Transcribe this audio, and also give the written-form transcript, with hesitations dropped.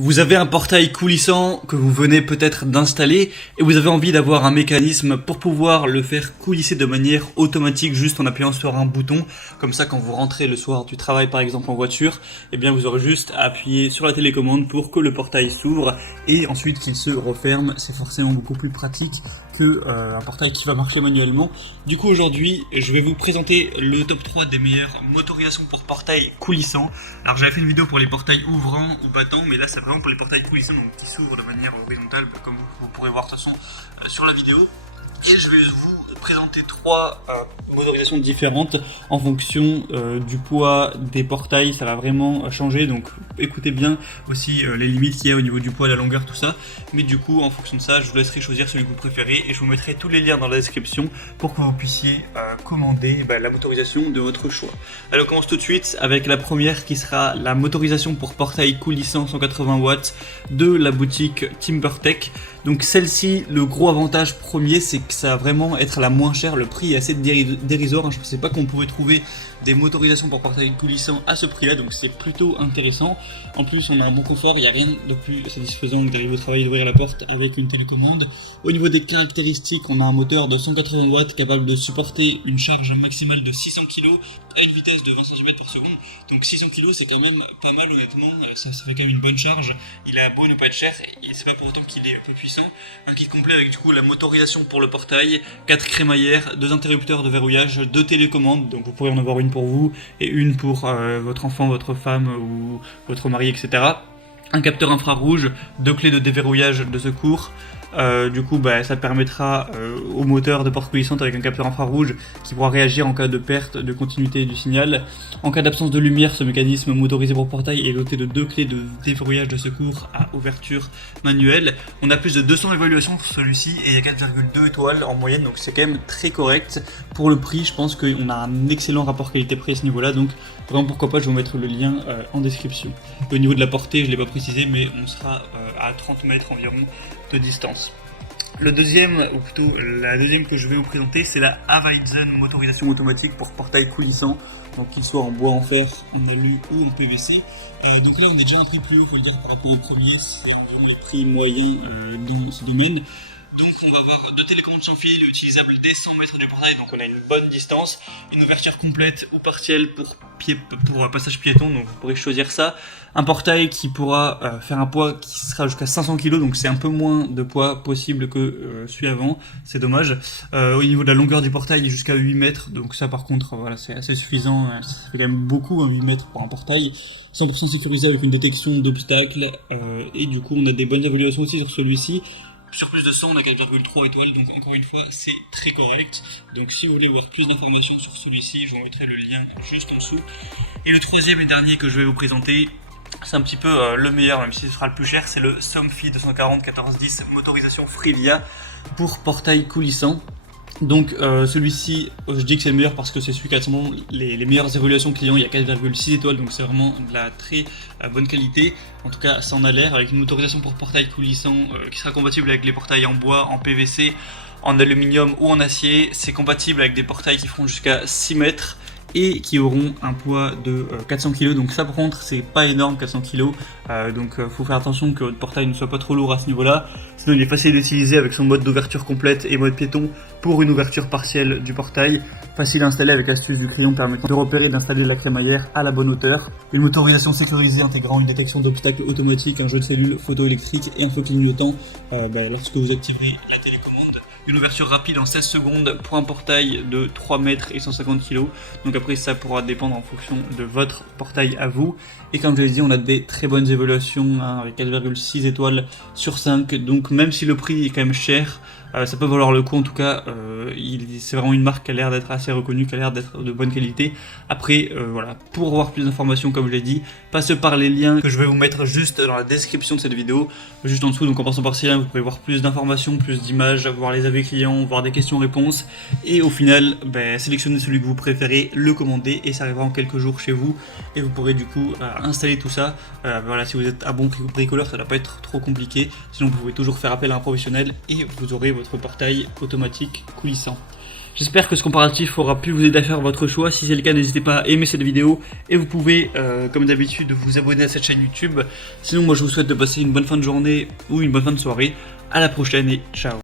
Vous avez un portail coulissant que vous venez peut-être d'installer et vous avez envie d'avoir un mécanisme pour pouvoir le faire coulisser de manière automatique juste en appuyant sur un bouton. Comme ça, quand vous rentrez le soir du travail par exemple en voiture, eh bien vous aurez juste à appuyer sur la télécommande pour que le portail s'ouvre et ensuite qu'il se referme. C'est forcément beaucoup plus pratique que un portail qui va marcher manuellement. Du coup aujourd'hui, je vais vous présenter le top 3 des meilleures motorisations pour portail coulissant. Alors j'avais fait une vidéo pour les portails ouvrants ou battants, mais là c'est vraiment pour les portails coulissants, donc qui s'ouvrent de manière horizontale, comme vous pourrez voir de toute façon sur la vidéo. Et je vais vous présenter trois motorisations différentes en fonction du poids des portails. Ça va vraiment changer, donc écoutez bien aussi les limites qu'il y a au niveau du poids, la longueur, tout ça. Mais du coup, en fonction de ça, je vous laisserai choisir celui que vous préférez et je vous mettrai tous les liens dans la description pour que vous puissiez commander la motorisation de votre choix. Alors on commence tout de suite avec la première qui sera la motorisation pour portail coulissant 180 watts de la boutique TimberTech. Donc celle-ci, le gros avantage premier, c'est que ça va vraiment être la moins chère. Le prix est assez dérisoire, je ne pensais pas qu'on pouvait trouver des motorisations pour portail coulissant à ce prix-là, donc c'est plutôt intéressant. En plus, on a un bon confort, il n'y a rien de plus satisfaisant que d'arriver au travail et d'ouvrir la porte avec une télécommande. Au niveau des caractéristiques, on a un moteur de 180 watts capable de supporter une charge maximale de 600 kg à une vitesse de 20 cm par seconde. Donc 600 kg, c'est quand même pas mal honnêtement, ça fait quand même une bonne charge. Il a beau ne pas être cher, et c'est pas pour autant qu'il est peu puissant. Un kit complet avec du coup la motorisation pour le portail, 4 crémaillères, 2 interrupteurs de verrouillage, 2 télécommandes, donc vous pourrez en avoir une pour vous et une pour votre enfant, votre femme ou votre mari, etc. Un capteur infrarouge, 2 clés de déverrouillage de secours. Du coup ça permettra au moteur de porte coulissante avec un capteur infrarouge qui pourra réagir en cas de perte de continuité du signal. En cas d'absence de lumière, ce mécanisme motorisé pour portail est doté de 2 clés de déverrouillage de secours à ouverture manuelle. On a plus de 200 évaluations sur celui-ci et il y a 4,2 étoiles en moyenne, donc c'est quand même très correct. Pour le prix, je pense qu'on a un excellent rapport qualité-prix à ce niveau-là, donc vraiment pourquoi pas, je vais vous mettre le lien en description. Au niveau de la portée, je ne l'ai pas précisé, mais on sera à 30 mètres environ de distance. Le deuxième, ou plutôt la deuxième que je vais vous présenter, c'est la Avaizen motorisation automatique pour portail coulissant, donc qu'il soit en bois, en fer, en alu ou en PVC. Donc là on est déjà un prix plus haut, faut le dire, par rapport au premier, c'est environ le prix moyen dans ce domaine. Donc on va avoir 2 télécommandes sans fil utilisables dès 100 mètres du portail, donc on a une bonne distance, une ouverture complète ou partielle pour passage piéton, donc vous pourrez choisir ça. Un portail qui pourra faire un poids qui sera jusqu'à 500 kg, donc c'est un peu moins de poids possible que celui avant, c'est dommage. Au niveau de la longueur du portail, il est jusqu'à 8 mètres, donc ça par contre voilà, c'est assez suffisant, ça fait quand même beaucoup 8 mètres pour un portail. 100% sécurisé avec une détection d'obstacles, et du coup on a des bonnes évaluations aussi sur celui-ci. Sur plus de 100, on a 4,3 étoiles, donc encore une fois, c'est très correct. Donc si vous voulez voir plus d'informations sur celui-ci, je vous mettrai le lien juste en dessous. Et le troisième et dernier que je vais vous présenter, c'est un petit peu le meilleur, même si ce sera le plus cher, c'est le Somfy 240 1410 motorisation Freevia pour portail coulissant. Donc celui-ci, je dis que c'est le meilleur parce que c'est celui qui a les meilleures évaluations clients, il y a 4,6 étoiles, donc c'est vraiment de la très bonne qualité. En tout cas ça en a l'air, avec une motorisation pour portail coulissant qui sera compatible avec les portails en bois, en PVC, en aluminium ou en acier. C'est compatible avec des portails qui feront jusqu'à 6 mètres et qui auront un poids de 400 kg, donc ça par contre c'est pas énorme, 400 kg, donc faut faire attention que votre portail ne soit pas trop lourd à ce niveau là. Sinon il est facile d'utiliser avec son mode d'ouverture complète et mode piéton pour une ouverture partielle du portail, facile à installer avec l'astuce du crayon permettant de repérer et d'installer la crémaillère à la bonne hauteur. Une motorisation sécurisée intégrant une détection d'obstacles automatique, un jeu de cellules photoélectrique et un feu clignotant lorsque vous activerez la télécommande. Une ouverture rapide en 16 secondes pour un portail de 3 mètres et 150 kg. Donc après ça pourra dépendre en fonction de votre portail à vous. Et comme je l'ai dit, on a des très bonnes évaluations avec 4,6 étoiles sur 5. Donc même si le prix est quand même cher, ça peut valoir le coup. En tout cas, c'est vraiment une marque qui a l'air d'être assez reconnue, qui a l'air d'être de bonne qualité. Après, voilà, pour avoir plus d'informations, comme je l'ai dit, passez par les liens que je vais vous mettre juste dans la description de cette vidéo, juste en dessous. Donc en passant par ces liens, vous pourrez voir plus d'informations, plus d'images, voir les avis clients, voir des questions-réponses. Et au final, sélectionnez celui que vous préférez, le commander et ça arrivera en quelques jours chez vous. Et vous pourrez du coup installer tout ça. Voilà, si vous êtes un bon bricoleur, ça ne va pas être trop compliqué. Sinon, vous pouvez toujours faire appel à un professionnel et vous aurez votre portail automatique coulissant. J'espère que ce comparatif aura pu vous aider à faire votre choix. Si c'est le cas, n'hésitez pas à aimer cette vidéo et vous pouvez, comme d'habitude, vous abonner à cette chaîne YouTube. Sinon, moi je vous souhaite de passer une bonne fin de journée ou une bonne fin de soirée. À la prochaine et ciao.